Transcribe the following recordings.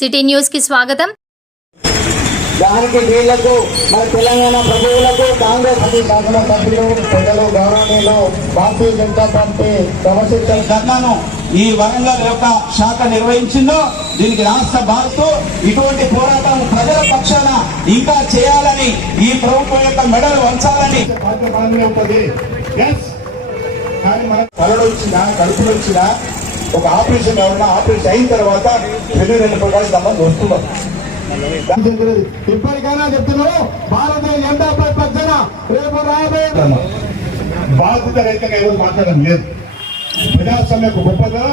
City న్యూస్కి స్వాగతం. దానికి వీళ్ళకు మన తెలంగాణ ప్రభువులకు కాంగ్రెస్ పార్టీ శాసన సభ్యులు ప్రజలు గౌరవనీయులు భారతీయ జనతా పార్టీ క్రమశిక్షణ ధర్నాను ఈ వరంగల్ యొక్క శాఖ నిర్వహించిందో దీనికి రాష్ట్ర భారత్ ఇటువంటి పోరాటం ప్రజల పక్షాన ఇంకా చేయాలని ఈ ప్రభుత్వం యొక్క మెడలు వంచాలని. కానీ మన తలలో వచ్చినా కడుపులో వచ్చినా ఒక ఆపరేషన్ ఎవరైనా ఆపరేషన్ అయిన తర్వాత శరీర ప్రకాశం సంబంధం వస్తున్నారు ఇప్పటికైనా చెప్తున్నాను భారతీయ జనతా పక్షాన రేపు రాబోయే బాధ్యత రహితంగా ఎవరు మాట్లాడడం లేదు. ప్రజాస్వామ్య గొప్పగా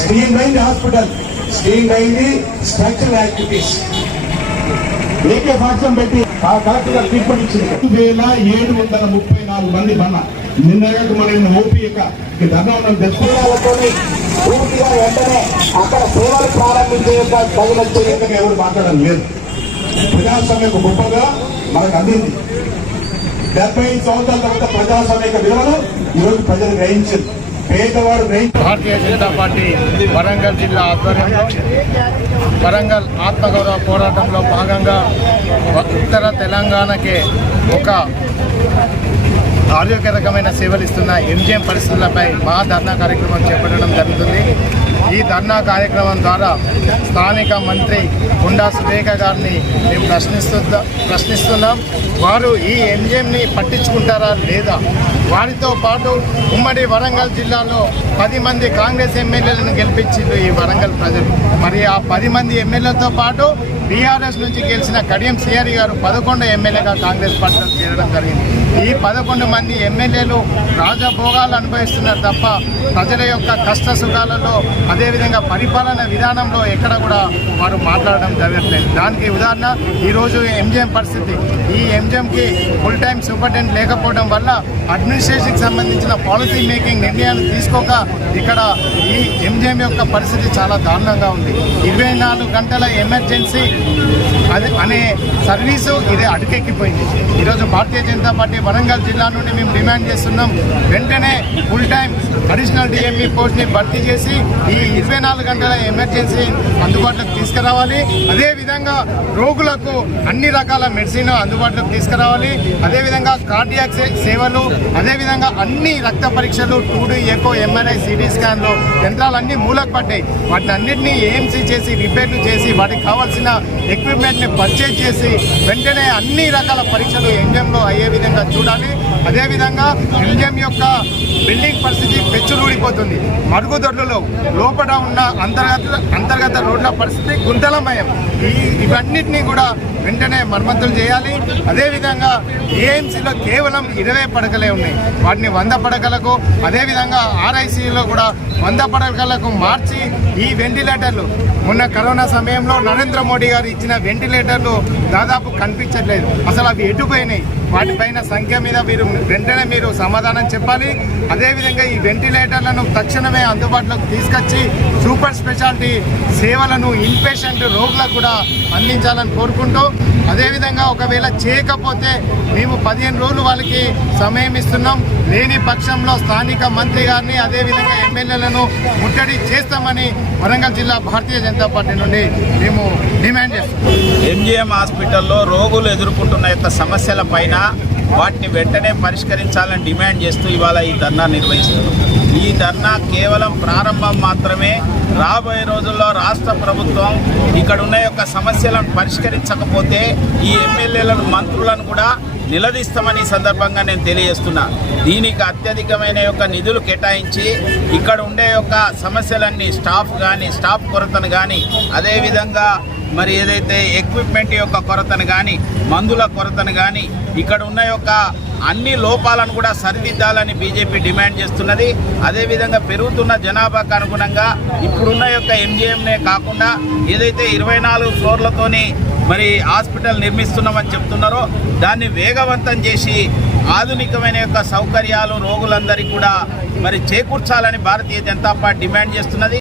స్టీమ్ అయింది హాస్పిటల్ స్టీమ్ అయింది స్ట్రక్చరల్ యాక్టివిటీస్. ఏకే పాఠం పెట్టి ఆ కలెక్టర్ ట్రీట్మెంట్ ఇచ్చింది. ఏడు వందల ముప్పై నాలుగు మంది మన నిన్నగా మనం ఓపీ యొక్క ఈ ధర్నా ఉండడం తెలుసుకున్నాం పూర్తిగా వెంటనే అక్కడ సేవలు ప్రారంభించే యొక్క తగినట్టు ఎవరు మాట్లాడడం లేదు. ప్రజాస్వామ్యకు గొప్పగా మనకు అందింది. డెబ్బై ఐదు సంవత్సరాల తర్వాత ప్రజాస్వామ్యక విలువలు ఈరోజు ప్రజలు గ్రహించింది. పేదవాడు గ్రహించారు భారతీయ జనతా పార్టీ వరంగల్ జిల్లా ఆధ్వర్యంలో వరంగల్ ఆత్మగౌరవ పోరాటంలో భాగంగా ఉత్తర తెలంగాణకే ఒక ఆరోగ్యకరమైన సేవలు ఇస్తున్న ఎంజిఎం పరిస్థితులపై మా ధర్నా కార్యక్రమం చేపట్టడం జరుగుతుంది. ఈ ధర్నా కార్యక్రమం ద్వారా స్థానిక మంత్రి గుండా సురేఖ గారిని మేము ప్రశ్నిస్తు ప్రశ్నిస్తున్నాం. వారు ఈ ఎంజిఎంని పట్టించుకుంటారా లేదా? వారితో పాటు ఉమ్మడి వరంగల్ జిల్లాలో పది మంది కాంగ్రెస్ ఎమ్మెల్యేలను గెలిపించిండ్రు ఈ వరంగల్ ప్రజలు. మరి ఆ పది మంది ఎమ్మెల్యేలతో పాటు బీఆర్ఎస్ నుంచి గెలిచిన కడియం సిఆర్ గారు పదకొండు ఎమ్మెల్యేగా కాంగ్రెస్ పార్టీలో చేరడం జరిగింది. ఈ పదకొండు మంది ఎమ్మెల్యేలు రాజభోగాలు అనుభవిస్తున్నారు తప్ప ప్రజల యొక్క కష్ట సుఖాలలో అదేవిధంగా పరిపాలన విధానంలో ఎక్కడ కూడా వారు మాట్లాడడం జరగట్లేదు. దానికి ఉదాహరణ ఈరోజు ఎంజిఎం పరిస్థితి. ఈ ఎంజిఎంకి ఫుల్ టైం సూపరింటెండెంట్ లేకపోవడం వల్ల అడ్మినిస్ట్రేషన్కి సంబంధించిన పాలసీ మేకింగ్ నిర్ణయాలు తీసుకోక ఇక్కడ ఈ ఎంజిఎం యొక్క పరిస్థితి చాలా దారుణంగా ఉంది. ఇరవై నాలుగు గంటల ఎమర్జెన్సీ అది అనే సర్వీసు ఇది అడుకెక్కిపోయింది ఈరోజు భారతీయ జనతా పార్టీ వరంగల్ జిల్లా నుండి మేము డిమాండ్ చేస్తున్నాం వెంటనే ఫుల్ టైం అడిషనల్ డిఎంఈ పోస్ట్ని భర్తీ చేసి ఈ ఇరవై నాలుగు గంటల ఎమర్జెన్సీ అందుబాటులోకి తీసుకురావాలి. అదేవిధంగా రోగులకు అన్ని రకాల మెడిసిన్ అందుబాటులోకి తీసుకురావాలి. అదేవిధంగా కార్డియాక్ సేవలు అదేవిధంగా అన్ని రక్త పరీక్షలు two D echo MRI CT స్కాన్లు యంత్రాలన్నీ మూలకు పడ్డాయి. వాటిని అన్నింటినీ ఏఎంసీ చేసి రిపేర్లు చేసి వాటికి కావాల్సిన ఎక్విప్మెంట్ని పర్చేజ్ చేసి వెంటనే అన్ని రకాల పరీక్షలు ఎంజిఎంలో అయ్యే విధంగా చూడాలి. అదేవిధంగా ఎంజిఎం యొక్క బిల్డింగ్ పరిస్థితి పెచ్చులూడిపోతుంది మరుగుదొడ్లలో లోపల ఉన్న అంతర్గత అంతర్గత రోడ్ల పరిస్థితి గుంతలమయం. ఈ ఇవన్నిటినీ కూడా వెంటనే మరమ్మతులు చేయాలి. అదేవిధంగా ఏఎంసీలో కేవలం ఇరవై పడకలే ఉన్నాయి. వాటిని వంద పడకలకు అదేవిధంగా ఆర్ఐసీలో కూడా వంద పడకలకు మార్చి ఈ వెంటిలేటర్లు. మొన్న కరోనా సమయంలో నరేంద్ర మోడీ గారు ఇచ్చిన వెంటిలేటర్లు దాదాపు కనిపించట్లేదు. అసలు అవి ఎటుపోయినాయి? వాటిపైన సంఖ్య మీద మీరు వెంటనే మీరు సమాధానం చెప్పాలి. అదేవిధంగా ఈ వెంటిలేటర్లను తక్షణమే అందుబాటులోకి తీసుకొచ్చి సూపర్ స్పెషాలిటీ సేవలను ఇన్పేషెంట్ రోగులకు కూడా అందించాలని కోరుకుంటూ అదేవిధంగా ఒకవేళ చేయకపోతే మేము పదిహేను రోజులు వాళ్ళకి సమయం ఇస్తున్నాం. లేని పక్షంలో స్థానిక మంత్రి గారిని అదేవిధంగా ఎమ్మెల్యేలను ముట్టడి చేస్తామని వరంగల్ జిల్లా భారతీయ జనతా పార్టీ నుండి మేము డిమాండ్ చేస్తున్నాం. ఎంజిఎం హాస్పిటల్లో రోగులు ఎదుర్కొంటున్న యొక్క సమస్యల పైన వాటిని వెంటనే పరిష్కరించాలని డిమాండ్ చేస్తూ ఇవాళ ఈ ధర్నా నిర్వహిస్తున్నాం ఈ ధర్నా కేవలం ప్రారంభం మాత్రమే. రాబోయే రోజుల్లో రాష్ట్ర ప్రభుత్వం ఇక్కడ ఉన్న యొక్క సమస్యలను పరిష్కరించకపోతే ఈ ఎమ్మెల్యేలను మంత్రులను కూడా నిలదీస్తామని సందర్భంగా నేను తెలియజేస్తున్నా. దీనికి అత్యధికమైన యొక్క నిధులు కేటాయించి ఇక్కడ ఉండే యొక్క సమస్యలన్నీ స్టాఫ్ కానీ స్టాఫ్ కొరతను కానీ అదేవిధంగా మరి ఏదైతే ఎక్విప్మెంట్ యొక్క కొరతను కానీ మందుల కొరతను కానీ ఇక్కడ ఉన్న యొక్క అన్ని లోపాలను కూడా సరిదిద్దాలని బీజేపీ డిమాండ్ చేస్తున్నది. అదేవిధంగా పెరుగుతున్న జనాభాకు అనుగుణంగా ఇప్పుడున్న యొక్క ఎంజీఎంనే కాకుండా ఏదైతే ఇరవై నాలుగు ఫ్లోర్లతోని మరి హాస్పిటల్ నిర్మిస్తున్నామని చెప్తున్నారో దాన్ని వేగవంతం చేసి ఆధునికమైన యొక్క సౌకర్యాలు రోగులందరికీ కూడా మరి చేకూర్చాలని భారతీయ జనతా పార్టీ డిమాండ్ చేస్తున్నది.